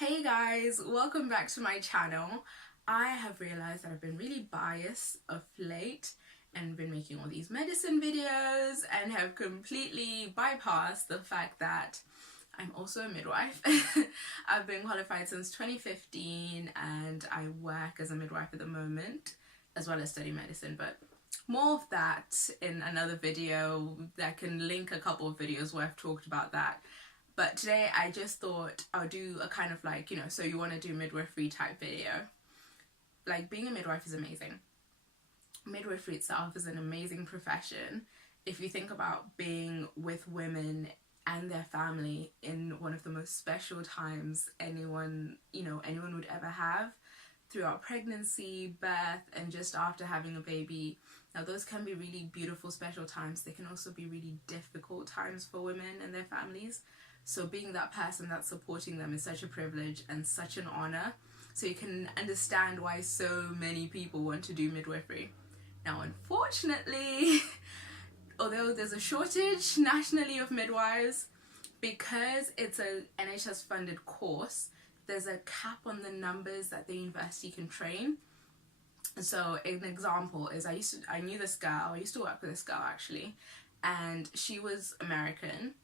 Hey guys, welcome back to my channel. I have realized that I've been really biased of late and been making all these medicine videos and have completely bypassed the fact that I'm also a midwife. I've been qualified since 2015 and I work as a midwife at the moment as well as study medicine, but more of that in another video. I can link a couple of videos where I've talked about that. But today I just thought I'll do a kind of like, so you want to do midwifery type video. Like, being a midwife is amazing. Midwifery itself is an amazing profession. If you think about being with women and their family in one of the most special times anyone would ever have, throughout pregnancy, birth, and just after having a baby. Now, those can be really beautiful, special times. They can also be really difficult times for women and their families. So being that person that's supporting them is such a privilege and such an honor. So you can understand why so many people want to do midwifery. Now, unfortunately, although there's a shortage nationally of midwives, because it's a NHS funded course, there's a cap on the numbers that the university can train. So an example is I knew this girl. I used to work with this girl actually, and she was American.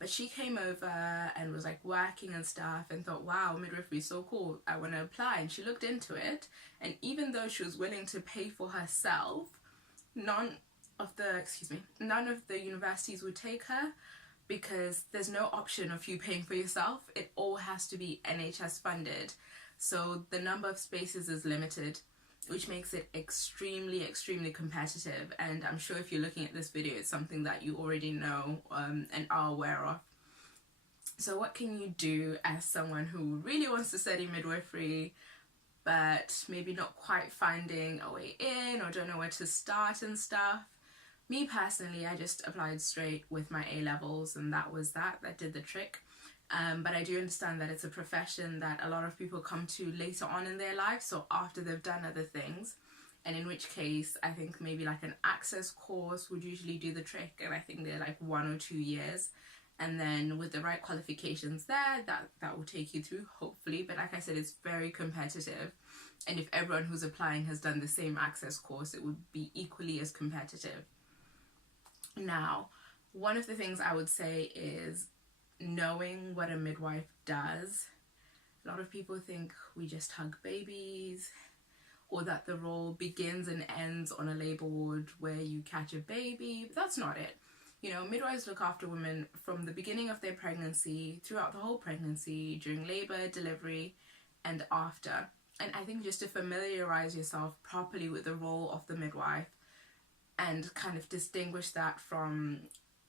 But she came over and was like working and stuff and thought, wow, midwifery is so cool, I want to apply. And she looked into it, and even though she was willing to pay for herself, none of the universities would take her, because there's no option of you paying for yourself. It all has to be NHS funded. So the number of spaces is limited, which makes it extremely competitive. And I'm sure if you're looking at this video, it's something that you already know and are aware of. So what can you do as someone who really wants to study midwifery but maybe not quite finding a way in or don't know where to start and stuff? Me personally, I just applied straight with my A-levels, and that did the trick. But I do understand that it's a profession that a lot of people come to later on in their life, so after they've done other things, and in which case I think maybe like an access course would usually do the trick, and I think they're like 1 or 2 years, and then with the right qualifications there, that will take you through, hopefully. But like I said, it's very competitive, and if everyone who's applying has done the same access course, it would be equally as competitive. Now, one of the things I would say is knowing what a midwife does. A lot of people think we just hug babies, or that the role begins and ends on a labor ward where you catch a baby, but that's not it. Midwives look after women from the beginning of their pregnancy, throughout the whole pregnancy, during labor, delivery, and after. And I think just to familiarize yourself properly with the role of the midwife and kind of distinguish that from,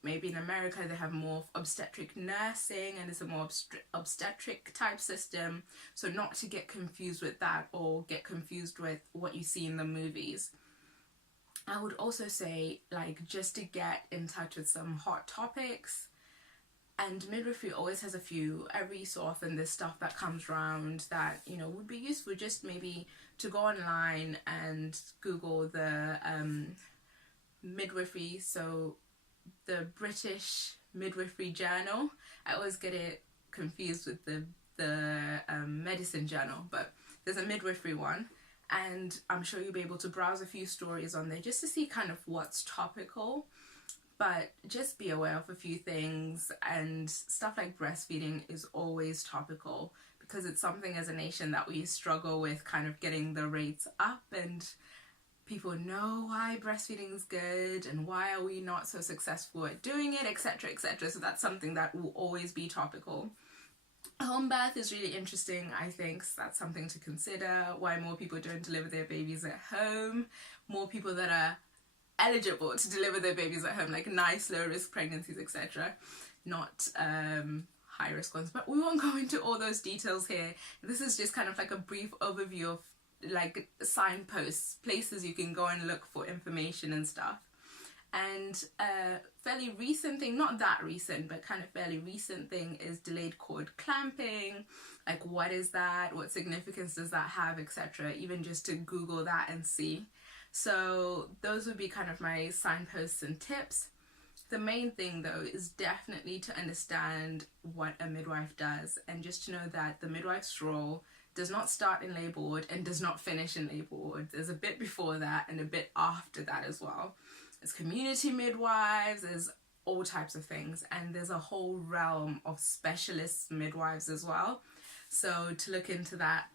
maybe in America they have more obstetric nursing and it's a more obstetric type system, so not to get confused with that or get confused with what you see in the movies. I would also say, like, just to get in touch with some hot topics, and midwifery always has a few. Every so often there's stuff that comes around that would be useful, just maybe to go online and Google the midwifery, so the British Midwifery Journal. I always get it confused with the medicine journal, but there's a midwifery one, and I'm sure you'll be able to browse a few stories on there just to see kind of what's topical. But just be aware of a few things, and stuff like breastfeeding is always topical, because it's something as a nation that we struggle with kind of getting the rates up, and people know why breastfeeding is good and why are we not so successful at doing it, etc, etc. So that's something that will always be topical. Home birth is really interesting, I think. So that's something to consider, why more people don't deliver their babies at home, more people that are eligible to deliver their babies at home, like nice low risk pregnancies, etc, not high risk ones. But we won't go into all those details here. This is just kind of like a brief overview of like signposts, places you can go and look for information and stuff. And a fairly recent thing, not that recent, but kind of fairly recent thing, is delayed cord clamping. Like, what is that? What significance does that have, etc. Even just to Google that and see. So those would be kind of my signposts and tips. The main thing though is definitely to understand what a midwife does, and just to know that the midwife's role does not start in labour ward and does not finish in labour ward. There's a bit before that and a bit after that as well. There's community midwives, there's all types of things, and there's a whole realm of specialist midwives as well, so to look into that.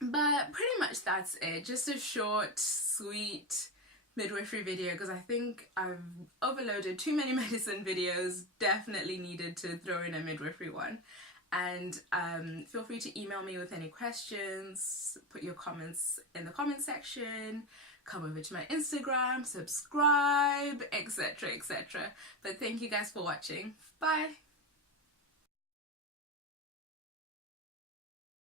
But pretty much that's it. Just a short, sweet midwifery video, because I think I've overloaded too many medicine videos. Definitely needed to throw in a midwifery one. And feel free to email me with any questions, put your comments in the comment section, come over to my Instagram, subscribe, etc, etc. But thank you guys for watching. Bye.